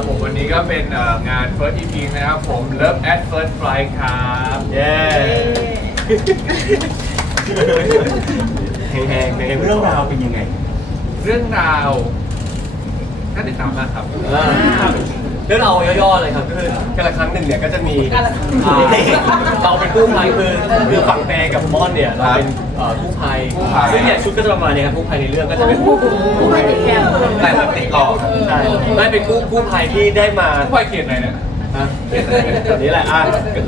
ครับผมวันนี้ก็เป็นงาน First EP นะครับผม Love at First Flight ครับเย้แห้งๆ เรื่องราวเป็นยังไง เรื่องราวน่าติดตามมากครับ เรื่องเราย่อๆเลยครับก็คือการละครั้งหนึ่งเนี่ยก็จะมีเราเป็นกู้ภัยคือฝั่งแปรกับมอนเนี่ยเราเป็นกู้ภัยซึ่งเนี่ยชุดก็จะประมาณนี้ครับกู้ภัยในเรื่องก็จะเป็นกู้ภัยติดแก้วแต่แบบติดต่อใช่ไม่เป็นกู้ภัยที่ได้มา ผู้ภัยเขียนไหนนะ แบบนี้แหละ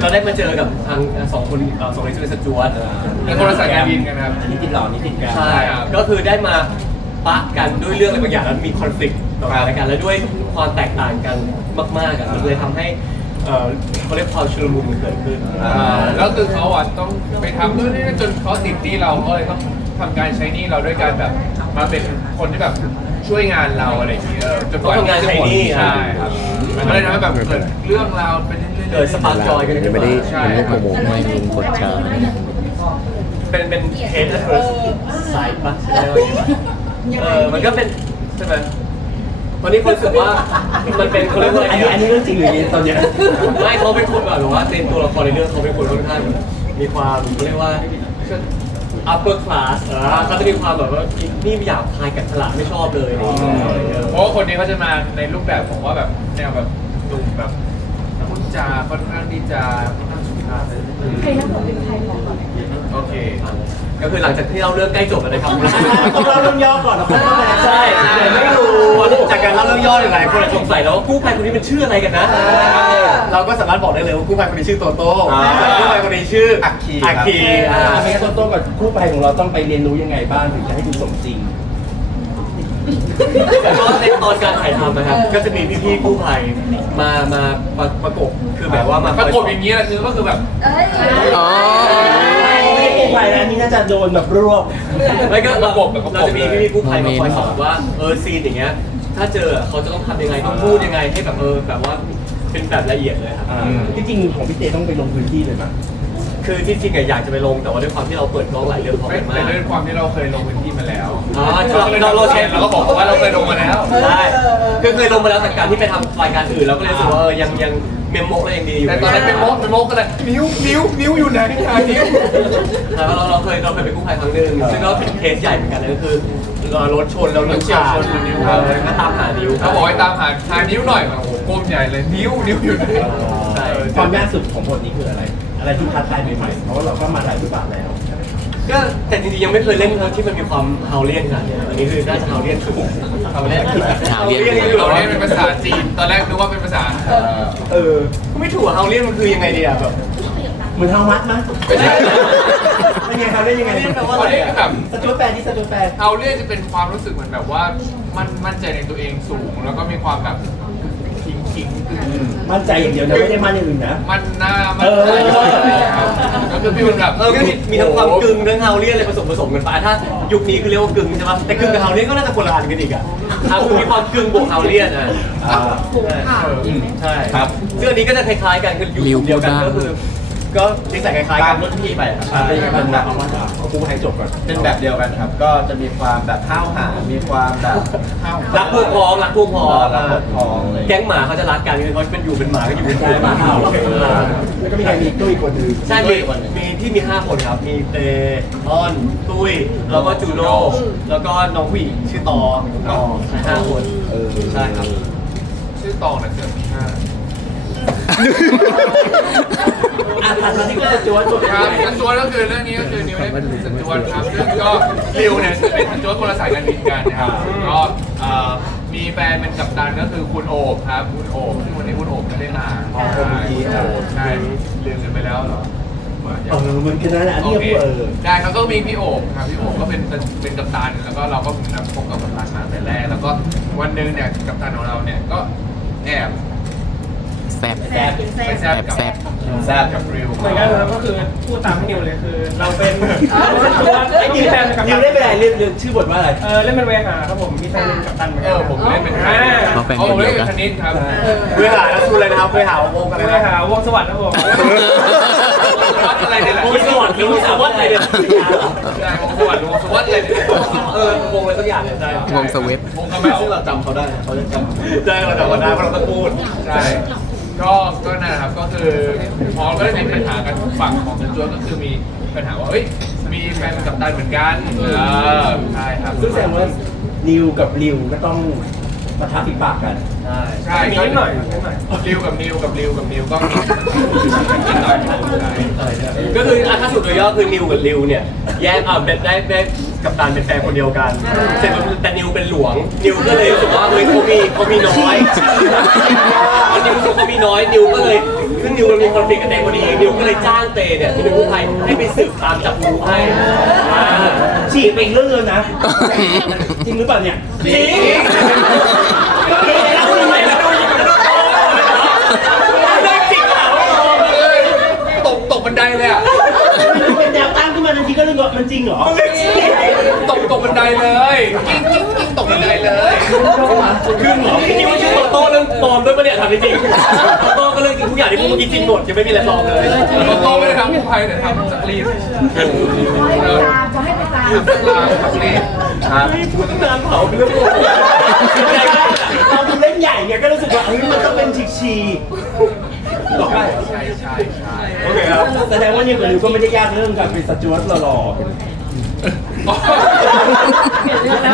เราได้มาเจอกับทางสองคนสองในชื่อสจวต เป็นคนละสายการบินกันครับ อันนี้ติดหล่อนี่ติดกัน ใช่ก็คือได้มาปะกันด้วยเรื่องอะไรบางอย่างแล้วมีคอนฟ lict ต่อกันแล้วด้วยความแตกต่างกันมากๆกันเลยทำให้เขาเรียกความชุลมุนมันเกิดขึ้น แล้วคือเขาต้องไปทำนู่นนี่นั่นจนเขาติดหนี้เราเขาเลยต้องทำการใช้หนี้เราด้วยการแบบมาเป็นคนที่แบบช่วยงานเราอะไรอย่างเงี้ยจนกว่าที่จะหมดใช่ครับมันก็เลยทำให้แบบเกิดเรื่องราวเป็นเรื่อยๆ เกิดสปาร์กจอยกันขึ้น ไม่ มา ได้ ใช่ ไม่ได้โปรโมทไม่ได้กดชา เป็นเคสและเฟิร์สไซด์ปะใช่ไหมมันก็เป็นใช่ไหมตอนนี้คนรู้สึกว่ามันเป็นคนเรียกว่าอะไร อันนี้เรื่องจริงหรือตอนเนี้ย ไม่เขาเป็นคนแบบว่าเป็นตัวละครในเรื่องเขาเป็นคนค่อนข้างมีความเขาเรียกว่า upper class เขาจะมีความแบบว่านี่หยาบคายกัดฉลาดไม่ชอบเลย เพราะว่าคนนี้เขาจะมาในรูปแบบของว่าแบบแนวแบบดุแบบพูดจาค่อนข้างที่จะค่อนข้างสุภาพ ใครนักบทเป็นใครบอกก่อน โอเค ก็คือหลังจากที่เราเรื่องใกล้จบแล้วนะครับ ต้องเล่าเรื่องย่อก่อนนะคุณพ่อแม่ ใช่ไม่รู้จากการเล่าเรื่องย่อหลายคนสงสัยแล้วว่ากู้ภัยคนนี้เป็นชื่ออะไรกันนะ เราก็สามารถบอกได้เลยว่ากู้ภัยคนนี้ชื่อโตโต้กู้ภัยคนนี้ชื่ออัคคีไม่งั้นต้นกับคู่ภัยของเราต้องไปเรียนรู้ยังไงบ้างถึงจะให้ดูสมจริง ก็ในตอนการถ่ายทำนะครับก็จะมีพี่ๆกู้ภัยมาประกบคือแบบว่ามา ประกบอย่างนี้แหละคือก็คือแบบ อ๋อ ไม่กู้ภัยนะนี่น่าจะโดนแบบรวบ ไม่ก็เราจะมีพี่ๆกู้ภัยมาคอยสอนว่าซีนอย่างเงี้ยถ้าเจอเขาจะต้องทำยังไงต้องพูดยังไงให้แบบแบบว่าเป็นแบบละเอียดเลยครับ ที่จริงของพี่เต้ต้องไปลงพื้นที่เลยมั้ย คือที่จริงอยากจะไปลงแต่ว่าด้วยความที่เราเปิดกล้องหลายเรื่องพร้อม ไม่ กันมา เป็น ก ด้วยความที่เราเคยลงพื้นที่มาแล้ว เราเช็ค เราก็บอกว่าเราเคยลงมาแล้ว ใช่คือเคยลงมาแล้วแต่การที่ไปทำรายการอื่นเราก็เลยรู้สึกว่ายังเมมโมเรายังดีอยู่ แต่ตอนนั้นเป็นโมกกันเลยนิ้วอยู่ไหนนิ้ว แล้วเราเคยไปกู้ภัยครั้งหนึ่งซึ่งก็เป็นเคสใหญ่เหมือนกันก็คือรถชนแล้วรถเฉียวชนนิ้วก็ตามหานิ้ว เขาบอกให้ตามหานิ้วหน่อยโอ้โหก้มใหญ่เลยนิ้วอยู่ไหน ใช่ ความยากสุดของบทนี้คืออะไร อะไรที่ท้าทายใหม่ๆเพราะว่าเราก็มาหลายรูปแบบแล้ว ก็แต่จริงๆยังไม่เคยเล่นที่มันมีความเฮาเลียนขนาดนี้อันนี้คือน่าจะเฮาเลียนถูกเฮาเลียน เราเรียนเป็นภาษาจีนตอนแรกนึกว่าเป็นภาษา ไม่ถูกเฮาเลียนมันคือยังไงดีอ่ะแบบ เหมือนเฮามัดมั้ย ไม่ใช่ เป็นไงครับเล่นยังไง เขาเรียกแบบ สจวตแปลที่สจวตแปล เอาเรียกจะเป็นความรู้สึกเหมือนแบบว่ามั่นใจในตัวเองสูง แล้วก็มีความแบบขิง มั่นใจอย่างเดียวนะไม่ได้มั่นอย่างอื่นนะ มันหน้ามันก็คือพี่มันแบบ ก็มีทั้งความกึ่งทั้งเฮาเลียนอะไรผสมกันไปถ้ายุคนี้คือเรียกว่ากึ่งใช่ไหมแต่กึ่งกับเฮาเลียนก็น่าจะคนละอันกันอีกอ่ะคือมีความกึ่งบวกเฮาเลียนอ่ะใช่ครับซึ่งอันนี้ก็จะคล้ายๆกันคืออยู่เดียวกันก็คือก็นิสัยคล้ายๆกันรุ่นพี่ไปครับ เป็นยังไงบ้างครับเอาคู่ให้จบก่อน เป็นแบบเดียวกันครับ ก็จะมีความแบบห้าวหาญมีความแบบ รักพวกพ้องรักพวกพ้อง รักพวกพ้องเลย แก๊งหมาเขาจะรักกันเขาเป็นอยู่เป็นหมาก็อยู่เป็นแก๊งหมา แล้วก็มีใครมีตุ้ยคนหนึง ใช่มีที่มี5คนครับมีเตอ้อนตุ้ยแล้วก็จูโน่แล้วก็น้องผู้หญิงชื่อตอ5 คนใช่ครับ ชื่อตองนะเกิดถัดมาที่คุณสจวตจบ ครับสจวตก็คือเรื่องนี้ก็คือนิวได้เป็นสจวตครับซึ่งก็ริวเนี่ยเป็นสจวตคนละสายการบินกันนะครับก็มีแฟนเป็นกัปตันก็คือคุณโอบครับคุณโอบซึ่งวันนี้คุณโอบก็ได้มาใช่ลืมกันไปแล้วเหรอ มันคือนั่นแหละอัน โอ นี้ เค ก็ได้เขาก็มีพี่โอบครับพี่โอบก็เป็นกัปตันแล้วก็เราก็พบกับกัปตันมาแต่แรกแล้วก็วันหนึงเนี่ยกัปตันของเราเนี่ยก็แอบ แซ่บ ไปแซบกับ แซ่บ แซบกับริว เหมือนกันครับก็คือพูดตามพี่นิวเลยคือ เราเป็นตัวมีแฟนกับ นิวได้ไปไหนเรื่องชื่อบทว่าอะไร เล่นเป็นเวหาครับผมมีแฟนเป็นกัปตันเหมือน เอ กัน อผมเล่นเป็นใคร เขาแฟน ผ คน ม เดี เล่ ย น ว เป็น กัน คณิตครับ เวหาแล้วคุณเลยนะครับเวหาวงกันเลย เวหาวงสวัสดิ์ครับผม วัดอะไรเนี่ยแหละ วงสวัสดิ์หรือวงสวัสดิ์อะไรเนี่ย ใช่วงสวัสดิ์วงสวัสดิ์เลย วงอะไรสักอย่างเนี่ยใช่ วงสวิต วงกระแมว ซึ่งเราจำเขาได้นะเขาจะจำ ได้เราแต่วันหน้าเพราะเราต้องพูด ใช่ก็นั่นแหละครับก็คือพอก็ได้มีปัญหากันฝั่งของจวนก็คือมีปัญหาว่าเอ้ยมีแฟนเป็นกัปตันเหมือนกันใช่ครับ ซึ่งแสดงว่านิวกับริวก็ต้องปะทะฝีปากกัน ใช่ มีนิดหน่อยนิดหน่อย ริวกับนิวก็มีนิดหน่อยใช่ ก็คือถ้าสุดโดยย่อคือนิวกับริวเนี่ยแยกได้กับตันเป็นแฟนคนเดียวกันแต่นิวเป็นหลวงนิวก็เลยรู้สึกว่าเฮ้ยเขามีน้อยนิวรู้สึกเขามีน้อยนิวก็เลยคือนิวมันมีคอนฟ lict กับเตพอดีนิวก็เลยจ้างเตเนี่ยที่เป็นผู้ภัยให้ไปสืบตามจับงูให้ ฉีกไปอีกเรื่องเลยนะ จริงหรือเปล่าเนี่ย จริงแล้วคุณไม่มาดูยิงกระโดดเรื่องจริงเหรอ ตกบันไดเลยอ่ะ เป็นแนวตั้งขึ้นมาทันทีก็เรื่องมันจริงเหรอ ตกบันไดเลยกิ้งตกบันไดเลย ขึ้นเหรอ จริงๆว่าชื่อโตโต้เรื่องปลอมด้วยปะเนี่ยทำจริงๆโตโต้ก็เรื่องจริงทุกอย่างที่พูดเมื่อกี้จริงหมดจะไม่มีอะไรปลอมเลย โตไม่ได้ทำผู้ภัยแต่ทำสักรีด จะให้ไปตาม สักรีด พูดตั้งนานเผาเป็นเรื่องโกหก เราดูเล่นใหญ่เนี่ยก็รู้สึกว่ามันต้องเป็นฉีกบอกได้ ใช่ โอเคครับ แสดงว่านิวกับริวก็ไม่ได้ยากเรื่องการเป็นสจวตหล่อๆ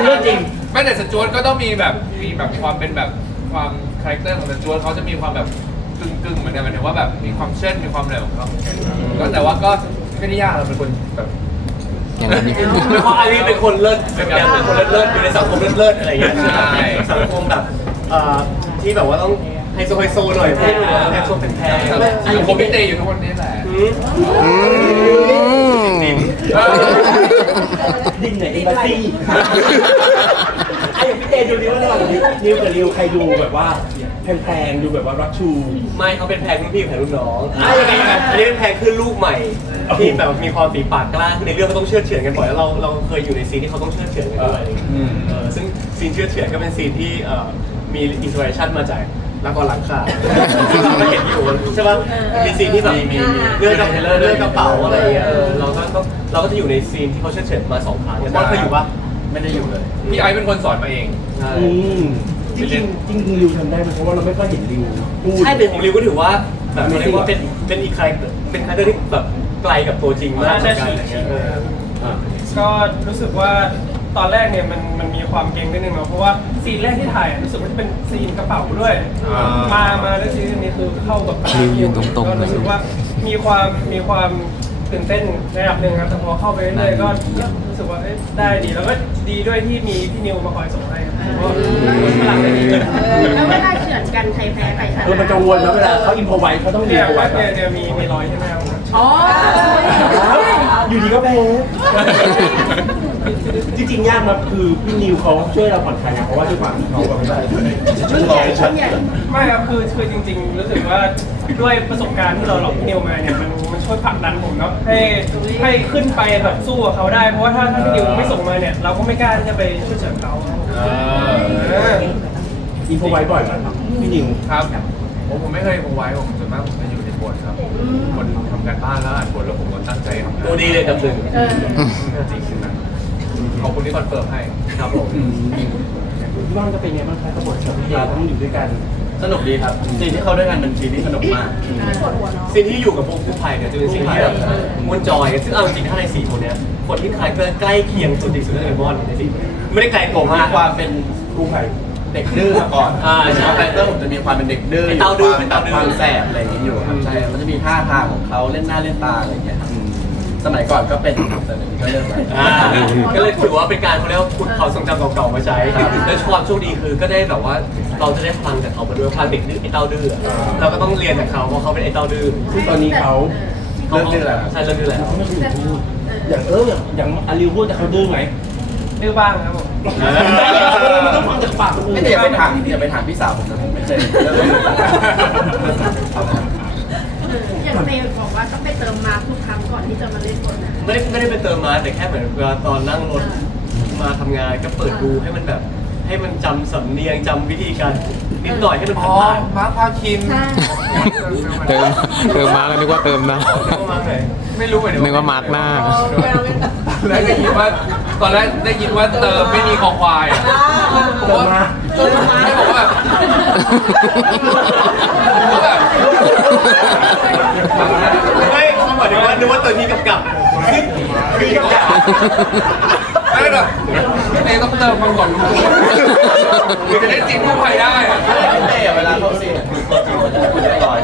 เรื่องจริง ไม่แต่สจวตก็ต้องมีแบบความเป็นแบบความคาแรคเตอร์ของสจวตเขาจะมีความแบบกึ่งเหมือนกันหมายถึงว่าแบบมีความเช่นมีความอะไรของเขาก็แต่ว่าก็ไม่ได้ยากเราเป็นคนแบบ อย่างนั้น เพราะอาลีเป็นคนเลิศเป็นคนเลิศอยู่ในสังคมเลิศอะไรอย่างเงี้ยสังคมแบบที่แบบว่าต้องไฮโซหน่อยเพื่อนไฮโซเป็นแพง อยู่คอมพิวเตอร์อยู่ทุกคนนี่แหละ ดินไหนเอ็มบาซีไอ้อย่างพี่เต้ดูดิว่าระหว่างนิวกับริวใครดูแบบว่าแพงๆดูแบบว่ารักชู ไม่เขาเป็นแพงรุ่นพี่แพงรุ่นน้องอันนี้เป็นแพงขึ้นลูกใหม่ที่แบบมีความฝีปากกล้าในเรื่องเขาต้องเชื่อเฉือนกันบ่อยแล้วเราเคยอยู่ในซีนที่เขาต้องเชื่อเฉือนกันด้วยซึ่งซีนเชื่อเฉือนก็เป็นซีนที่มีอินสปิเรชันมาจากละครหลังข่าวเราเห็นอยู่ใช่ป่ะมีซีนที่แบบมีเลื่อนกระเป๋าอะไรเงี้ยเราก็จะอยู่ในซีนที่เขาเชื่อเฉือนมา2 ครั้งกันเคยอยู่ปะ ไม่ได้อยู่เลย พี่ไอซ์เป็นคนสอนมาเอง จริงริวทำได้เพราะว่าเราไม่ค่อยเห็นริวพูด ใช่เป็นของริวก็ถือว่าแบบเรียกว่าเป็นอีกใครเป็นคาแรคเตอร์ที่แบบไกลกับตัวจริงมากเหมือนกันอะไรเงี้ย ก็รู้สึกว่าตอนแรกเนี่ยมันมีความเก่งนิดนึงเนาะเพราะว่าซีนแรกที่ถ่ายรู้สึกว่าจะเป็นซีนกระเป๋าด้วยมาแล้วซีนนี้คือเข้ากับ ริวยืนตรงๆ ก็รู้สึกว่ามีความตื่นเต้นระดับหนึ่งครับแต่พอเข้าไปเรื่อยๆก็รู้สึกว่าได้ดีแล้วก็ดีด้วยที่มีพี่นิวมาคอยส่งให้ครับเพราะว่าพลังได้ดี แล้วเวลาเฉือนกันใครแพ้ใครชนะ มันกังวลนะเวลาเขาอินพอไว้เขาต้องอิ เนี่ น ย พอไว้ เนี่ยมีร้อยใช่ไหมครับ อ๋อ อยู่ดีก็แพ้จริงๆยากนะคือพี่นิวเขาช่วยเราผ่อนคลายเพราะว่าด้วยความที่เขาแบบชั้นใหญ่ชั้นใหญ่ ไม่ครับคือจริงๆรู้สึกว่าด้วยประสบการณ์ที่เราหลอกพี่นิวมาเนี่ยมันช่วยผลักดันผมเนาะให้ขึ้นไปแบบสู้กับเขาได้เพราะว่าถ้าพี่นิวไม่ส่งมาเนี่ยเราก็ไม่กล้าที่จะไปช่วยเฉือนเขา อินพอไว้บ่อยไหมครับพี่นิว ครับผมไม่เคยผมไว้ผมส่วนมากผมจะอยู่ในบทครับคนทำการบ้านแล้วอ่านบทแล้วผมก็ตั้งใจทำงาน ตัวดีเลยดับหนึ่ง จริงๆนะขอบคุณที่คอนเฟิร์มให้ ครับผม พี่ว่างจะเป็นไงบ้างคะกับบทกับพี่เอกต้องอยู่ด้วยกัน สนุกดีครับซีนที่เขาด้วยกันเป็นซีนที่สนุกมาก ซีนที่อยู่กับพวกกู้ภัยเนี่ยจะเป็นซีนที่แบบม้วนจอยซึ่งเอาจริงๆถ้าใน4 คนเนี้ยคนที่คล้ายใกล้เคียงสุดที่สุดเลยบอลใน4 คนไม่ได้ไกลผม มี มาก ความเป็นกู้ภัยเด็กดื้อมาก่อน ใช่ คาแรคเตอร์ผมจะมีความเป็นเด็กดื้อ เป็นเต้าดื้อ เป็นความแสบอะไรอย่างนี้อยู่ครับใช่มันจะมีท่าทางของเขาเล่นหน้าเล่นตาอะไรอย่างเงี้ยครับสมัยก่อนก็เป็นแต่เดี๋ยวนี้ก็เลิกไป ก็เลยถือว่าเป็นการเขาเรียกว่าขุดความทรงจำเก่าๆมาใช้และความโชคดีคือก็ได้แบบว่าเราจะได้พลังจากเขามาด้วยความเด็กดื้อไอ้เต้าดื้อเราก็ต้องเรียนจากเขาเพราะเขาเป็นไอ้เต้าดื้อ ซึ่งตอนนี้เขา เลิกดื้อแล้ว ใช่เลิกดื้อแล้ว อย่างอย่างอาริวพูดแต่เขาดื้อไหม ดื้อบ้างครับผม มันต้องฟังจากปากคนอื่น ไม่แต่อย่าไปถามพี่สาวผมนะผมไม่เคยเลิกดื้อ อย่างเมย์บอกว่าต้องไปเติมมาทุกครั้งก่อนที่จะมาเล่นบทนะ ไม่ได้ไปเติมมาแต่แค่เหมือนเวลาตอนนั่งรถมาทำงานก็เปิดดูให้มันแบบให้มันจำสำเนียงจำวิธีการนิดหน่อยให้มัน อ๋อ ผ่าน มาร์คพาคิน เติมมาก็นึกว่าเติมนะ ๆเข้ามาไหน ไม่รู้เหมือน นึกว่ามาร์คหน้า แล้วก็ยินว่า ตอนแรกได้ยินว่าเติมไม่มีคอควายอ่ะผมว่าไม่บอกว่าแบบไม่เขาหมายถึงว่านึกว่าตัวนี้กับ พี่กำกับ ไม่แบบเต้ต้องเติมมาก่อนคือจะได้จีบผู้ภัยได้อะ พี่เต้เวลาเขาซีนคือตัวจริงเขาจะเป็นคนเรียบร้อย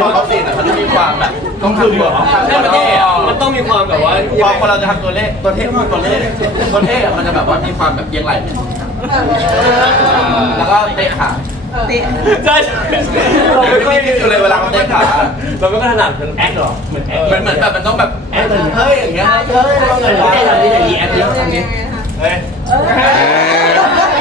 พอเขาซีนเขาจะมีความแบบต้องคือเหรอ ใช่มันต้องมีความแบบว่า พอเราจะทำตัวเลขตัวเท่พูดตัวเลขตัวเท่มันจะแบบว่ามีความแบบเอียงไหล่แล้วก็เตะขา ใช่ เราไม่ค่อยคิดอยู่เลยเวลาเขาเตะขา เราไม่ก็ถนัดเป็นแอคหรอเหมือนแอค เหมือนแบบมันต้องแบบแอคเฮ้ยอย่างเงี้ยเฮ้ยเราเลย ให้เราที่ไหนดีแอปนี้ทำนี้ เฮ้ย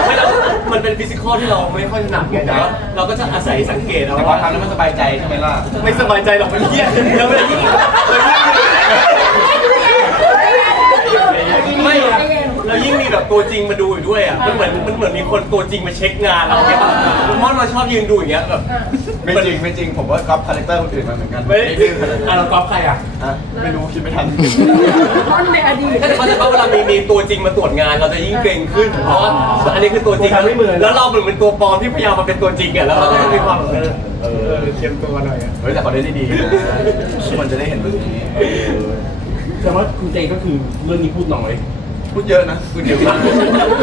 ไม่แล้วมันเป็นฟิสิกอลที่เราไม่ค่อยถนัดไงแต่ว่าเราก็จะอาศัยสังเกตเอา แต่พอทำแล้วมันสบายใจใช่ไหมล่ะ ไม่สบายใจหรอกเป็นเหี้ยแล้วไม่ยิ่งไม่เรายิ่งมีแบบตัวจริงมาดูอยู่ด้วยอ่ะมันเหมือนมีคนตัวจริงมาเช็คงานเราเนี่ยมอนมาชอบยืนดูอย่างเงี้ยแบบ ไม่จริงผมว่าก๊อปคาแรคเตอร์คนอื่นมาเหมือนกัน ไม่เราก๊อปใครอ่ะ ไม่รู้คิดไม่ทัน ต้นในอดีต แต่ว่าเวลามีตัวจริงมาตรวจงานเราจะยิ่งเกรงขึ้นเพราะว่าอันนี้คือตัวจริงแล้วเราเหมือนเป็นตัวปลอมที่พยายามมาเป็นตัวจริงอ่ะแล้วเราก็จะมีความแบบเตรียมตัวหน่อยอ่ะ เฮ้ยแต่เขาได้ดีนะมันจะได้เห็นแบบนี้ แต่ว่าคุณเต้ก็คือเรื่องนี้พูดน้อย พูดเยอะนะพูดเยอะมาก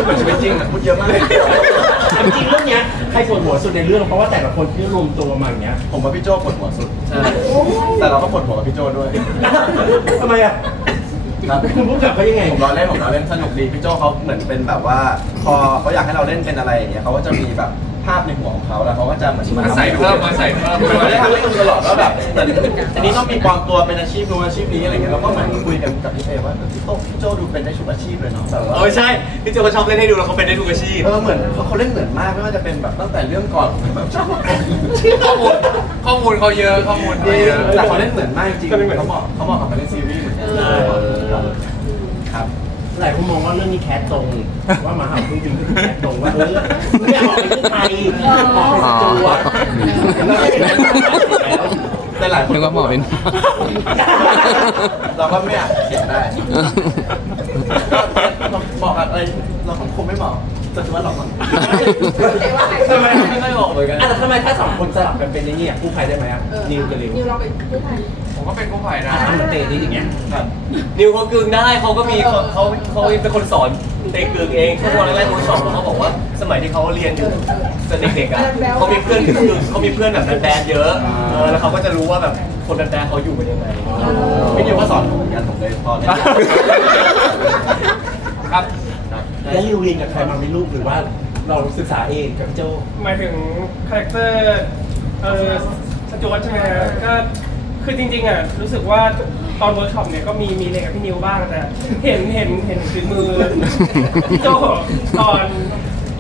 เหมือนชีวิตจริงอะพูดเยอะมาก จริงเรื่องเนี้ยใครปวดหัวสุดในเรื่องเพราะว่าแต่ละคนที่รวมตัวมาอย่างเงี้ย ผมว่าพี่โจ้ปวดหัวสุดแต่เราก็ปวดหัวกับพี่โจ้ด้วย ทำไมอ่ะ ครับ คุณพูดกับเขายังไง ผมรอเล่นสนุกดีพี่โจ้เขาเหมือนเป็นแบบว่า พอเขาอยากให้เราเล่นเป็นอะไรอย่างเงี้ยเขาก็จะมีแบบภาพในหัวของเขาแล้วเขาก็จะเหมือน มาใส่เพิ่มมาใส่เพิ่ม มันได้ทำให้ดูตลอดว่าแบบเหมือนอันนี้ต้องมีความตัวเป็นอาชีพดูอาชีพนี้อะไรเงี้ยเราก็เหมือนคุยกันกับพี่เอว่าพี่โจ้ดูเป็นได้ทุกอาชีพเลยเนาะแบบว่า ใช่พี่โจก็ชอบเล่นให้ดูแล้วเขาเป็นได้ทุกอาชีพ เหมือนเขาเล่นเหมือนมากไม่ว่าจะเป็นแบบตั้งแต่เรื่องก่อนแบบชอบ ข้อมูลเขาเยอะข้อมูลเขาเยอะ แต่เขาเล่นเหมือนมากจริงเขาบอกกับมาเล่นซีรีส์เหมือนกันครับ หลายคนมองว่าเรื่องนี้แคสตรงว่ามาหาคุณจริงคือแคสตรงว่าไม่ออกเป็นไทยออกเป็นตัว แต่หลายคน นึกว่าหมอเป็น เราก็ไม่อาจเขียนได้บอกอะไรเราคงไม่บอกจะชวนหรอก ทำไมไม่ค่อยบอกเหมือนกัน แต่ทำไมถ้าสองคนสลับกันเป็นอย่างนี้กู้ภัยได้ไหมอ่ะนิวกับริว นิวเราเป็นผู้ภัย ผมก็เป็นกู้ภัยนะ ทำเตะนี่อย่างเงี้ย นิวเขากึ่งได้เขาก็มีเขาเป็นคนสอนเตะกึ่งเองช่วงแรกๆเขาสอนเขาบอกว่าสมัยที่เขาเรียนอยู่เด็กๆอ่ะเขามีเพื่อนเขามีเพื่อนแบบแบดๆเยอะแล้วเขาก็จะรู้ว่าแบบคนแบดๆเขาอยู่กันยังไง พี่นิวก็สอนผมเหมือนกันผมเลยพอเนี่ย ครับ แล้วริวเรียนกับใครมาไม่รู้หรือว่าเราศึกษาเองกับโจ หมายถึงคาแรคเตอร์สจวตใช่ไหมฮะก็คือจริงๆอ่ะรู้สึกว่าตอนเวิร์กช็อปเนี่ยก็มีเรียนกับพี่นิวบ้างแต่เห็นฝีมือพี่โจตอน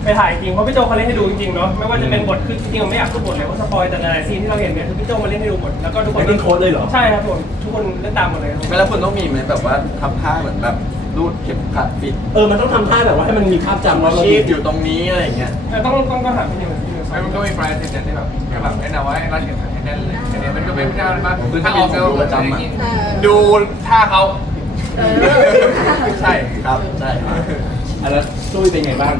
ไปถ่ายจริงเพราะพี่โจเขาเล่นให้ดูจริงๆเนาะไม่ว่าจะเป็นบทคือจริงๆไม่อยากพูดบทเลยว่าสปอยแต่หลายซีนที่เราเห็นเนี่ยคือพี่โจมาเล่นให้ดูหมดแล้วก็ทุกคน เล่นโค้ดเลยเหรอ ใช่ครับผมทุกคนเล่นตามหมดเลยครับ ไม่แล้วคุณต้องมีไหมแบบว่าทำท่าเหมือนแบบรูดเข็มขัดปิด มันต้องทำท่าแบบว่าให้มันมีภาพจำว่าเรา ชีพอยู่ตรงนี้อะไรอย่างเงี้ย ต้องหาพี่นิว ไม่มันก็มีแบรนด์เด็ดๆที่แบบแนะนำว่าให้รัดเข็มขัดให้แน่นเลยอันนี้มันก็เป็นท่ามาถ้าออกเซลล์ดูท่าเขาใช่ ครับใช่ครับ แล้วตุ้ยเป็นไงบ้าง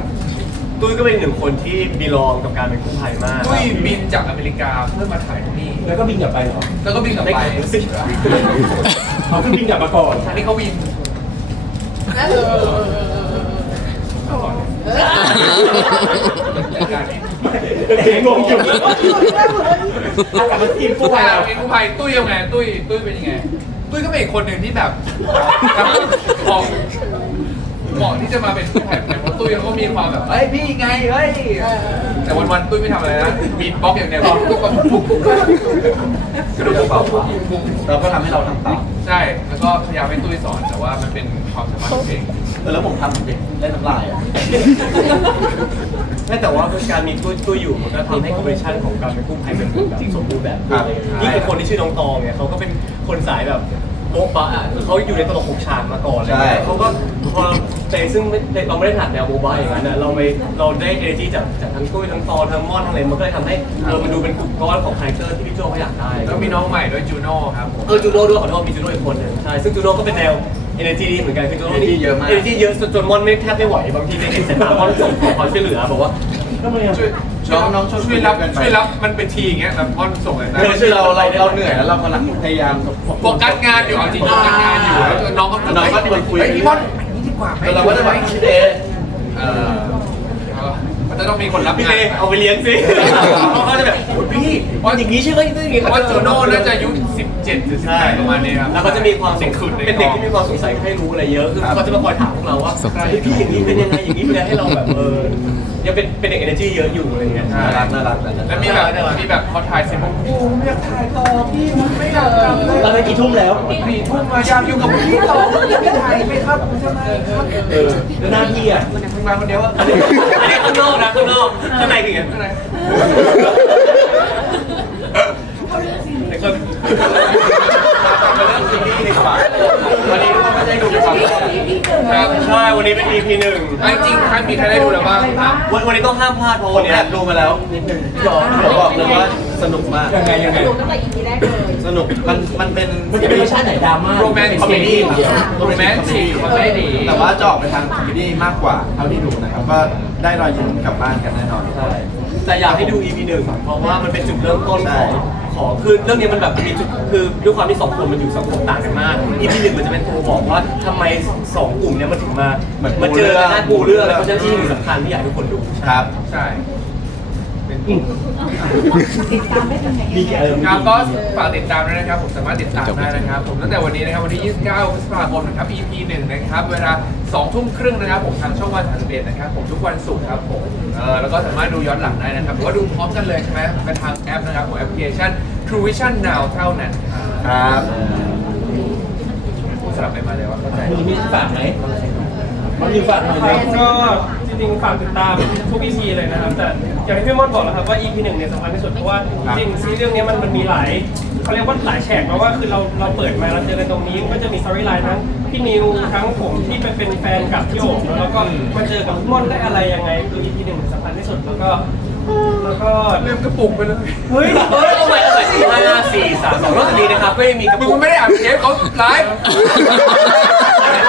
ตุ้ยก็เป็นหนึ่งคนที่มีลองกับการเป็นกู้ภัยมาก ตุ้ยบินจากอเมริกาเพื่อมาถ่ายที่นี่ แล้วก็บินกลับไปเหรอ แล้วก็บินกลับไป เขาคือบินกลับมาก่อน อันนี้เขาบิน งงอยู่กลับมาทีมกู้ กู้ภั ภั ย ย เรา เรา เป็นกู้ภัยตุ้ยยังไงตุ้ยเป็นยังไงตุ้ยก็เป็นอีกคนหนึ่งที่แบบเหมาะที่จะมาเป็นกู้ภัยเพราะตุ้ยเขามีความแบบเฮ้ยพี่ไงเฮ้ยแต่วันตุ้ยไม่ทำอะไรนะบีทบ็อกอย่างเดียวตุ้ยก็ปุ๊บ กระดูกเปล่าเราก็ทำให้เราทำตาม ใช่แล้วก็พยายามให้ตุ้ยสอนแต่ว่ามันเป็นความสามารถของเอง แล้วผมทำเด็กได้น้ำลายอ่ะ แต่ว่าการมีตุ้ยอยู่มันก็ทำให้คอมเพลชันของการเป็นกู้ภัยเป็นแบบสมบูรณ์แบบยิ่งเป็นคนที่ชื่อน้องตองเนี่ยเขาก็เป็นคนสายแบบโป๊ะปะอ่ะเขาอยู่ในตลกหกฉากมาก่อนเลยเขาก็พอเตะซึ่งเราไม่ได้ถนัดแนวโมบายอย่างนั้นนะเราได้เอเนจีจากทั้งตุ้ยทั้งตอทั้งม่อนทั้งอะไรมันก็เลยทำให้เรามันดูเป็นกลุ่มก้อนของคาแรคเตอร์ที่พี่โจเขาอยากได้ แล้วมีน้องใหม่ด้วยจูโน่ครับผม จูโน่ด้วยขอโทษมีจูโน่อีกคนหนึ่งใช่ซึ่งจูโน่ก็เป็นแนว energy ดีเหมือนกันคือโจโน่ energy เยอะมาก energy เยอะจนมอนไม่แทบไม่ไหวบางทีเด็กๆสายตามอนส่งขอความช่วยเหลือบอกว่า ก็ไม่ น้องช่วยรับกันไป ช่วยรับมันเป็นทีอย่างเงี้ยแบบอ้อนส่งเลยนะ คือเราเหนื่อยแล้วเรากำลังพยายาม โฟกัสงานอยู่เอาจริงโฟกัสงานอยู่แล้วน้องก็ น้องก็ชวนคุย ไอ้พี่บอลอันนี้ดีกว่าไหม แล้วเราก็จะแบบคิดเอง เออมันจะต้องมีคนรับ พี่ งา เอน เอาไปเลี้ยงสิเขาจะแบบโอ้ยพี่ว่าอย่างนี้ใช่ไหมอย่างนี้ เพราะว่าโจโน่น่าจะอายุ17หรือ18ประมาณนี้ครับ แล้วก็จะมีความ สิ่งขุดใน เป็นเด็กที่มีความสงสัยให้รู้อะไรเยอะคือเขาจะมาคอยถามพวกเราว่าเฮ้ยพี่อย่างนี้เป็นยังไงอย่างนี้เป็นยังไงให้เราแบบยังเป็นเด็ก energy เยอะอยู่อะไรเงี้ย น่ารักน่ารัก แล้วมีแบบพอถ่ายเสร็จปุ๊บโอ้ไม่อยากถ่ายต่อพี่มันไม่อยากกลับเลย เราไปกี่ทุ่มแล้ว 4 ทุ่มมาอยากอยู่กับพี่ต่ออยากไปถ่ายไหมครับใช่ไหมครับ แล้วหน้าพี่อ่ะ มึงมาคนเดียวอะ อันนี้ข้างนอกนะข้างนอกข้างในคืออย่าง ข้างใน ไอ้คน มาเรื่องซีรีส์ดีกว่าวันนี้ก็ไม่ได้ดูกัน ครับ ใช่วันนี้เป็น EP 1 จริงๆมีใครได้ดูแล้วบ้างครับ วันนี้ต้องห้ามพลาดเพราะ ผ วั ม นนี้ แอบดูมาแล้วนิดนึงผมบอกเลยว่าสนุกมาก ยังไง ตั้งแต่ EP แรกเลย สนุกมันเป็น มันจะเป็นรสชาติไหนดราม่า โรแมนติกคอมเมดี้ เดียว โรแมนติกคอมเมดี้ แต่ว่าจะออกไปทางคอมเมดี้มากกว่าเท่าที่ดูนะครับก็ได้รอยยิ้มกลับบ้านกันแน่นอน ใช่แต่อยากให้ดู EP 1เพราะว่ามันเป็นจุดเริ่มต้น ใช่ ของคือเรื่องนี้มันแบบมีจุดคือด้วยความที่สองคนมันอยู่สังคมต่างกันมาก EP 1มันจะเป็นตัวบอกว่าทำไมสองกลุ่มเนี้ยมันถึงมาเจอกันด้านปูเรื่องแล้วเพราะฉะนั้นที่สำคัญที่อยากให้ทุกคนดู ครับ ใช่ มี ครับก็ฝากติดตามด้วยนะครับ ผมสามารถติดตามได้นะครับ ผมตั้งแต่วันนี้นะครับวันที่ 29 พฤษภาคมนะครับ EP 1 นะครับ เวลา 2 ทุ่มครึ่งนะครับ ผมทางช่องวัน31นะครับ ผมทุกวันศุกร์ครับผมแล้วก็สามารถดูย้อนหลังได้นะครับหรือว่าดูพร้อมกันเลยใช่ไหมเป็นทางแอปนะครับของแอปพลิเคชัน True Vision Now เท่านั้นครับ ครับ พูดสลับไปมาเลยว่าเข้าใจ มีฝากไหมมันมีฝากหน่อย ค เล รั ย บก็จริงๆฝากติดตามทุก EP เลยนะครับ แต่อย่างที่พี่มอนบอกแล้วครับว่า EP 1เนี่ยสำคัญที่สุดเพราะว่าจริงๆซีรีส์เรื่องนี้มันมีหลายเขาเรียกว่าหลายแฉกเพราะว่าคือเราเปิดมาเราเจอกันตรงนี้มันก็จะมีสตอรี่ไลน์ทั้งพี่นิวทั้งผมที่เป็นแฟนกับพี่โอ๋แล้วก็มาเจอกับพี่มอนได้อะไรยังไงคือ EP 1สำคัญที่สุดแล้วก็ ลืมกระปุกไปเลย เฮ้ยเอาใหม่5 4 3 2นอกจากนี้นะครับก็ยังมีกระ มึ ปุ ง ก ไม่ได้อ่านเทปเขาไลฟ์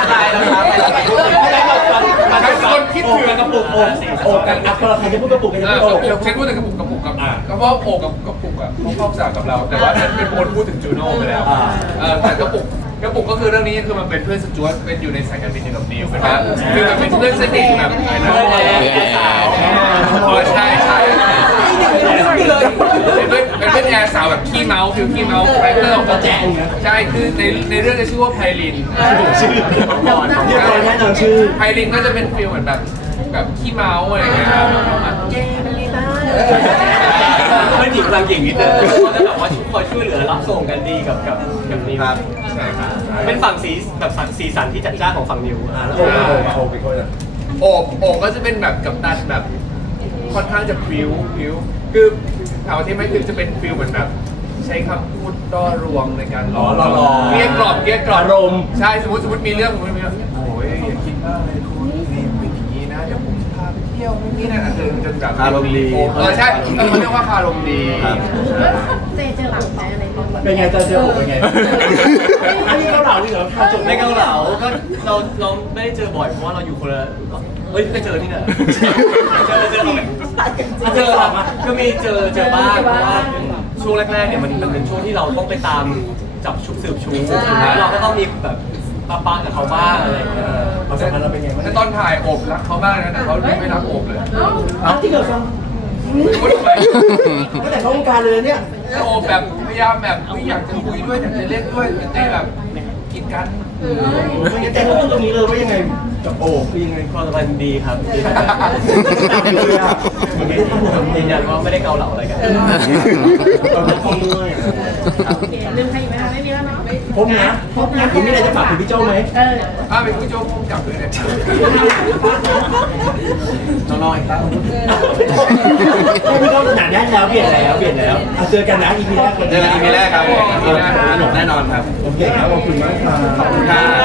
ได้แล้วครับ ใครคนคิดถึงกระปุก โอ้กันอัพใครจะพูดกระปุกกันจะพูดโอ้ เช็คพูดแต่กระปุกกับก็เพราะโอกับกระปุกอ่ะเขาเข้าสากกับเรา แต่ว่านั้นเป็นคนพูดถึงจูโน่ไปแล้วแต่กระปุกก็คือเรื่องนี้คือมันเป็นเพื่อนสจ๊วตเป็นอยู่ในสายการบินเดียวกับนิวเป็นแบบคือมันเป็นเพื่อนสนิทแบบอะไรนะใช่เป็นเพื่อนแอร์สาวแบบขี้เมาฟิลขี้เมาคาแรคเตอร์ของเขาใช่คือในเรื่องจะชื่อว่าไพลิน ชื่อเรียบร้อยแน่นอนชื่อ ไพลินก็จะเป็นฟิลเหมือนแบบขี้เมาอะไรอย่างเงี้ยครับ ไม่ถึงพลังเก่งนิดนึงเขาจะแบบว่าคอยช่วยเหลือรับส่งกันดีกับนิว ครับ ใช่ครับ เป็นฝั่งสีสันที่จัดจ้านของฝั่งนิวแล้ว โอ้ไปคนละ โอบก็จะเป็นแบบกัปตันแบบค่อนข้างจะพริ้วคือถามว่าที่ไม่คือจะเป็นฟิลเหมือนแบบใช้คำพูดล่อลวงในการหลอกเกลี้ยกล่อมอารมณ์ใช่สมมติมีเรื่องโอ้ยอย่าคิดมากเลยคุณนี่เป็นอย่างนี้นะเดี๋ยวผมจะพาไปเที่ยวนี่นะคือจนแบบ อารมณ์ดี ใช่มันเรียกว่าอารมณ์ดี เจเจอหลังไหมอะไรอย่างเงี้ย เป็นไงเจอโอ้เป็นไงอันนี้เขาเหล่านี่เหรอถ้าจบ ในเกาเหลาก็เราไม่ได้เจอบ่อยเพราะว่าเราอยู่คนละเฮ้ยก็เจอนี่นะเจอครับก็มีเจอบ้างเพราะว่าช่วงแรกๆเนี่ยมันเป็นช่วงที่เราต้องไปตามจับชุบสืบชูแล้วเราก็ต้องมีแบบป้ากับเขาบ้างอะไรอย่างเงี้ย ความสัมพันธ์เราเป็นไงบ้าง แต่ตอนถ่ายโอบรักเขามากนะแต่เขาไม่รักโอบเลย อ้าวที่เกิดฟัง พูดทำไม ก็แต่เขาวงการเลยเนี่ย โอบแบบพยายามแบบไม่อยากจะคุยด้วยอยากจะเล่นด้วยแต่แบบกีดกัน ไม่งั้นแต่เขาพูดตรงนี้เลยว่ายังไงกับโอ้คือยังไง ความสัมพันธ์ดีครับยืนยันว่าไม่ได้เกาเหลาอะไรกัน โอเคลืมใครอีกไหมคะไม่มีแล้วเนาะ พบนะคุณมีอะไรจะฝากถึงพี่โจ้ไหม เป็นผู้โจ้พุ่งจับด้วยนะ น้องๆอีกแล้ว พี่โจ้หนาแน่นแล้วเปลี่ยนแล้วเจอกันนะ EP แรก เจอกัน EP แรกครับสนุกแน่นอนครับ โอเคครับขอบคุณมากครับ ขอบคุณครับ